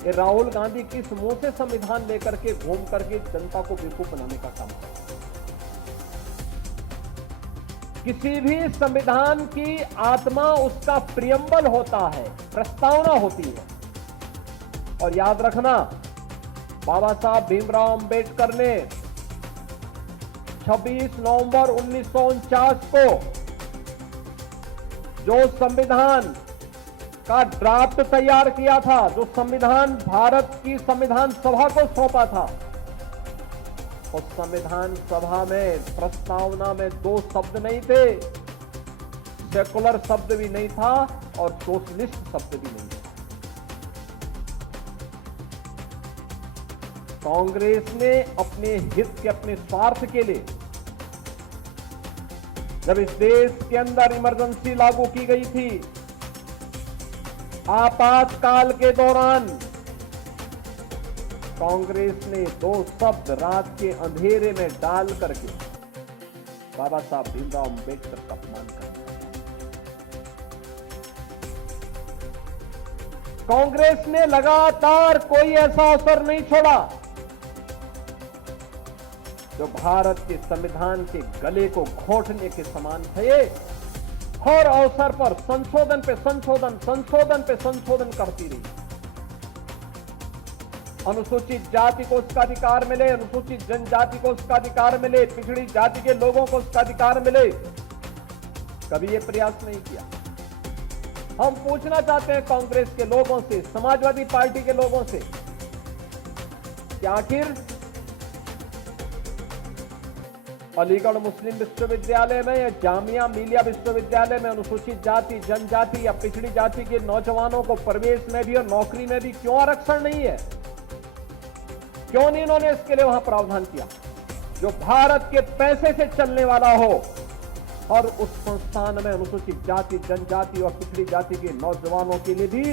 ये राहुल गांधी किस मुंह से संविधान लेकर के घूम करके जनता को बेवकूफ बनाने का काम करते हैं। किसी भी संविधान की आत्मा उसका प्रियम्बल होता है, प्रस्तावना होती है। और याद रखना, बाबा साहब भीमराव अंबेडकर ने 26 नवंबर 1949 को जो संविधान का ड्राफ्ट तैयार किया था, जो संविधान भारत की संविधान सभा को सौंपा था, उस संविधान सभा में प्रस्तावना में 2 शब्द नहीं थे, सेकुलर शब्द भी नहीं था और सोशलिस्ट शब्द भी नहीं था। कांग्रेस ने अपने हित के, अपने स्वार्थ के लिए जब इस देश के अंदर इमरजेंसी लागू की गई थी, आपातकाल के दौरान कांग्रेस ने 2 शब्द रात के अंधेरे में डाल करके बाबा साहब भीमराव अंबेडकर का अपमान कर दिया। कांग्रेस ने लगातार कोई ऐसा अवसर नहीं छोड़ा जो भारत के संविधान के गले को घोंटने के समान थे। हर अवसर पर संशोधन पे संशोधन, संशोधन पे संशोधन करती रही। अनुसूचित जाति को उसका अधिकार मिले, अनुसूचित जनजाति को उसका अधिकार मिले, पिछड़ी जाति के लोगों को उसका अधिकार मिले, कभी यह प्रयास नहीं किया। हम पूछना चाहते हैं कांग्रेस के लोगों से, समाजवादी पार्टी के लोगों से, कि आखिर अलीगढ़ मुस्लिम विश्वविद्यालय में या जामिया मिलिया विश्वविद्यालय में अनुसूचित जाति, जनजाति या पिछड़ी जाति के नौजवानों को प्रवेश में भी और नौकरी में भी क्यों आरक्षण नहीं है? क्यों नहीं इन्होंने इसके लिए वहां प्रावधान किया जो भारत के पैसे से चलने वाला हो और उस संस्थान में अनुसूचित जाति, जनजाति और पिछड़ी जाति के नौजवानों के लिए भी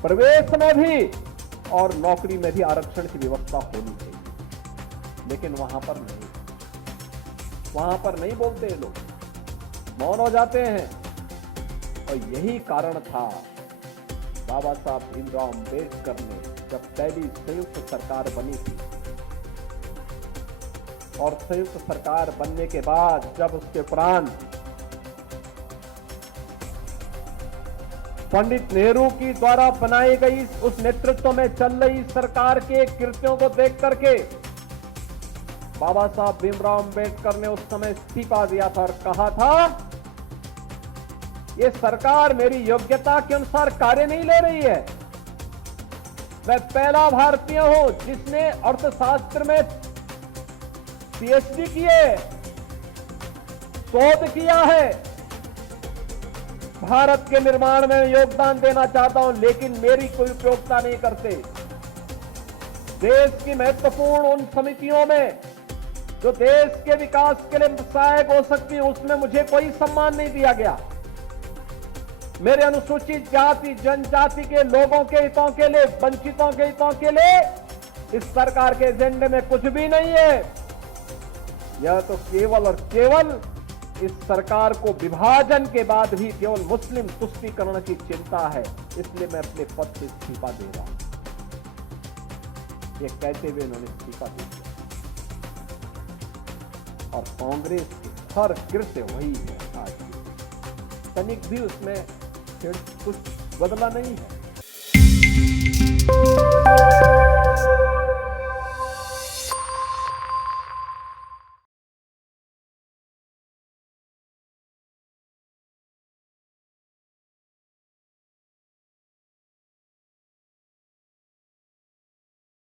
प्रवेश में भी और नौकरी में भी आरक्षण की व्यवस्था होनी चाहिए। लेकिन वहां पर नहीं, वहां पर नहीं बोलते लोग, मौन हो जाते हैं। और यही कारण था बाबा साहब भीमराव अंबेडकर ने जब पहली संयुक्त सरकार बनी थी और संयुक्त सरकार बनने के बाद जब उसके उपरांत पंडित नेहरू की द्वारा बनाई गई उस नेतृत्व में चल रही सरकार के कृत्यों को देख करके बाबा साहब भीमराव अंबेडकर ने उस समय इस्तीफा दिया था और कहा था, ये सरकार मेरी योग्यता के अनुसार कार्य नहीं ले रही है। मैं पहला भारतीय हूं जिसने अर्थशास्त्र में पीएचडी की है, शोध किया है, भारत के निर्माण में योगदान देना चाहता हूं, लेकिन मेरी कोई उपयोगिता नहीं करते। देश की महत्वपूर्ण उन समितियों में जो देश के विकास के लिए सहायक हो सकती है, उसमें मुझे कोई सम्मान नहीं दिया गया। मेरे अनुसूचित जाति, जनजाति के लोगों के हितों के लिए, वंचितों के हितों के लिए इस सरकार के एजेंडे में कुछ भी नहीं है। यह तो केवल और केवल इस सरकार को विभाजन के बाद भी केवल मुस्लिम तुष्टीकरण की चिंता है, इसलिए मैं अपने पद से इस्तीफा दे रहा हूं। ये कहते हुए उन्होंने इस्तीफा दे दिया। और कांग्रेस के हर कृत्य वही है आज भी, तनिक भी उसमें कुछ बदला नहीं है।